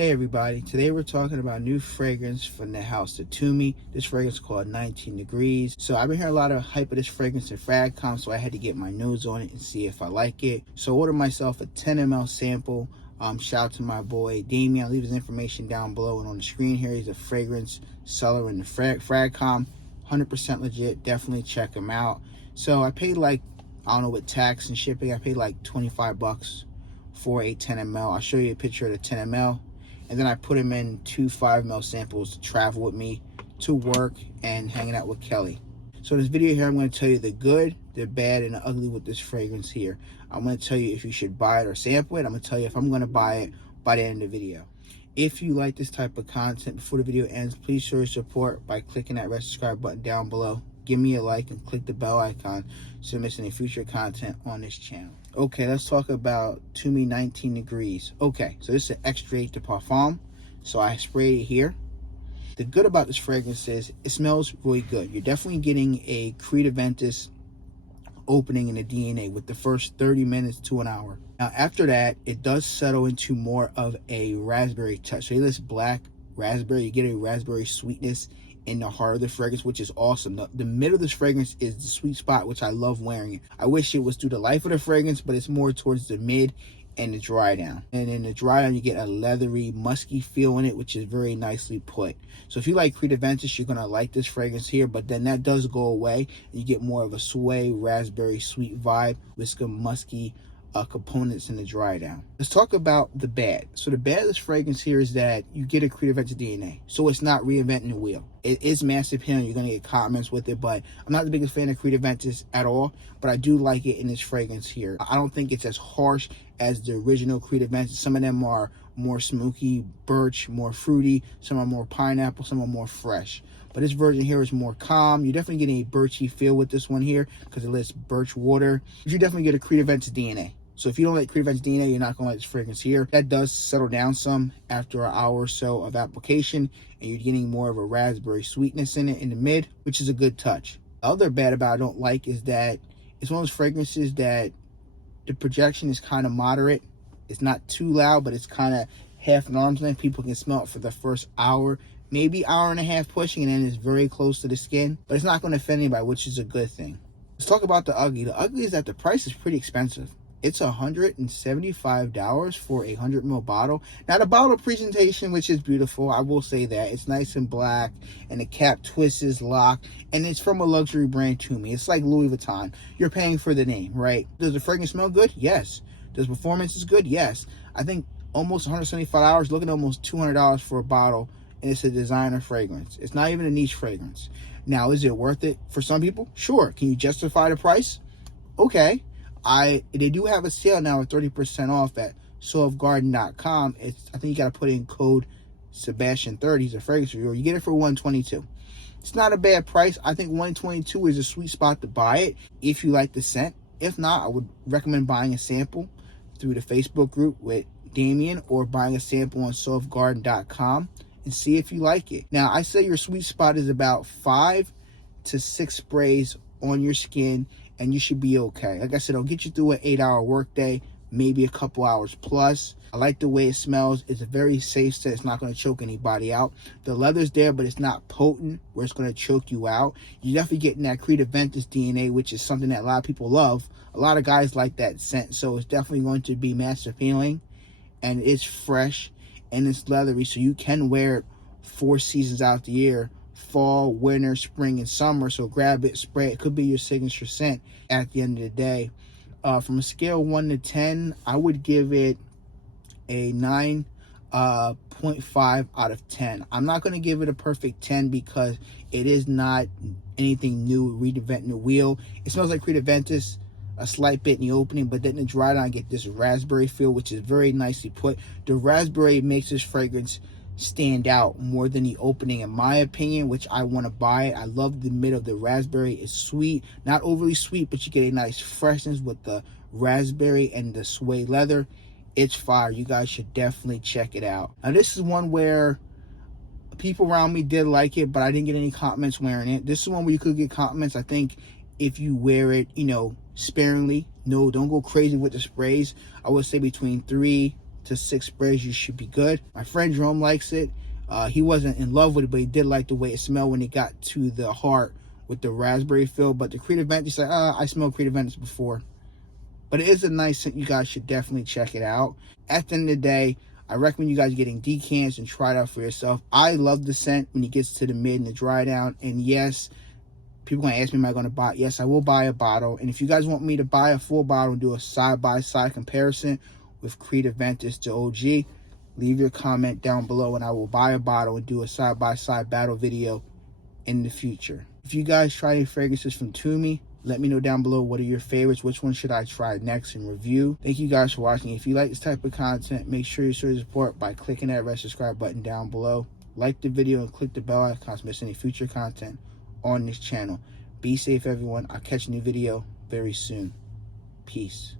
Hey everybody, today we're talking about a new fragrance from the house, the Tumi. This fragrance is called 19 Degrees. So I've been hearing a lot of hype of this fragrance in FragCom, so I had to get my nose on it and see if I like it. So I ordered myself a 10 ml sample. Shout out to my boy Damien. I'll leave his information down below and on the screen here. He's a fragrance seller in the FragCom. 100% legit, definitely check him out. So I paid like, I don't know, with tax and shipping, I paid like 25 bucks for a 10 ml. I'll show you a picture of the 10 ml. And then I put him in 2 5 ml samples to travel with me to work and hanging out with Kelly. So in this video here, I'm going to tell you the good, the bad, and the ugly with this fragrance here. I'm going to tell you if you should buy it or sample it. I'm going to tell you if I'm going to buy it by the end of the video. If you like this type of content, before the video ends, please show your support by clicking that red subscribe button down below. Give me a like and click the bell icon so you don't miss any future content on this channel. Okay, let's talk about Tumi 19 Degrees. Okay, so this is an extrait de parfum. So I sprayed it here. The good about this fragrance is it smells really good. You're definitely getting a Aventus opening in the DNA with the first 30 minutes to an hour. Now after that, it does settle into more of a raspberry touch. So this black raspberry, you get a raspberry sweetness in the heart of the fragrance, which is awesome. The middle of this fragrance is the sweet spot, which I love wearing it. I wish it was through the life of the fragrance, but it's more towards the mid and the dry down. And in the dry down, you get a leathery, musky feel in it, which is very nicely put. So if you like Aventus, you're gonna like this fragrance here, but then that does go away and you get more of a sway, raspberry, sweet vibe with some musky components in the dry down. Let's talk about the bad. So the bad of this fragrance here is that you get a Aventus DNA. So it's not reinventing the wheel. It is mass appealing. You're going to get comments with it, but I'm not the biggest fan of Aventus at all, but I do like it in this fragrance here. I don't think it's as harsh as the original Aventus. Some of them are more smoky, birch, more fruity. Some are more pineapple, some are more fresh. But this version here is more calm. You're definitely getting a birchy feel with this one here because it lists birch water. But you definitely get a Aventus DNA. So if you don't like Aventus DNA, you're not going to like this fragrance here. That does settle down some after an hour or so of application, and you're getting more of a raspberry sweetness in it in the mid, which is a good touch. The other bad about I don't like is that it's one of those fragrances that the projection is kind of moderate. It's not too loud, but it's kind of half an arm's length. People can smell it for the first hour, maybe hour and a half pushing, and then it's very close to the skin. But it's not going to offend anybody, which is a good thing. Let's talk about the ugly. The ugly is that the price is pretty expensive. It's $175 for a 100 ml bottle. Now the bottle presentation, which is beautiful, I will say that. It's nice and black, and the cap twist is locked, and it's from a luxury brand Tumi. It's like Louis Vuitton. You're paying for the name, right? Does the fragrance smell good? Yes. Does performance is good? Yes. I think almost $175, looking at almost $200 for a bottle, and it's a designer fragrance. It's not even a niche fragrance. Now, is it worth it for some people? Sure. Can you justify the price? Okay. They do have a sale now at 30% off at softgarden.com. I think you got to put in code Sebastian30. He's a fragrance reviewer. You get it for $122. It's not a bad price. I think $122 is a sweet spot to buy it if you like the scent. If not, I would recommend buying a sample through the Facebook group with Damien or buying a sample on softgarden.com and see if you like it. Now, I say your sweet spot is about 5 to 6 sprays on your skin, and you should be okay. Like I said, it'll get you through an 8-hour workday, maybe a couple hours plus. I like the way it smells. It's a very safe scent. It's not going to choke anybody out. The leather's there, but it's not potent where it's going to choke you out. You're definitely getting that Aventus DNA, which is something that a lot of people love. A lot of guys like that scent, so it's definitely going to be mass appealing, and it's fresh, and it's leathery, so you can wear it 4 seasons out the year. Fall, winter, spring, and summer. So grab it, spray it. It could be your signature scent at the end of the day. From a scale of 1 to 10, I would give it a 9.5 out of 10. I'm not going to give it a perfect 10 because it is not anything new, reinventing the wheel. It smells like Aventus a slight bit in the opening, but then in the dry down I get this raspberry feel, which is very nicely put. The raspberry makes this fragrance stand out more than the opening, in my opinion, which I want to buy it. I love the mid of the raspberry. It's sweet, not overly sweet, but you get a nice freshness with the raspberry and the suede leather. It's fire. You guys should definitely check it out. Now this is one where people around me did like it, but I didn't get any comments wearing it. This is one where you could get compliments. I think if you wear it, sparingly. No, don't go crazy with the sprays. I would say between 3 to 6 sprays, you should be good. My friend Jerome likes it. He wasn't in love with it, but he did like the way it smelled when it got to the heart with the raspberry feel. But the Creed Aventus, like, I smelled Creed Aventus before. But it is a nice scent. You guys should definitely check it out. At the end of the day, I recommend you guys getting decants and try it out for yourself. I love the scent when it gets to the mid and the dry down. And yes, people are going to ask me, am I going to buy? Yes, I will buy a bottle. And if you guys want me to buy a full bottle and do a side-by-side comparison with Creed Aventus to OG, leave your comment down below and I will buy a bottle and do a side-by-side battle video in the future. If you guys try any fragrances from Tumi, let me know down below what are your favorites, which one should I try next and review. Thank you guys for watching. If you like this type of content, make sure you show your support by clicking that red subscribe button down below. Like the video and click the bell icon to miss any future content on this channel. Be safe, everyone. I'll catch a new video very soon. Peace.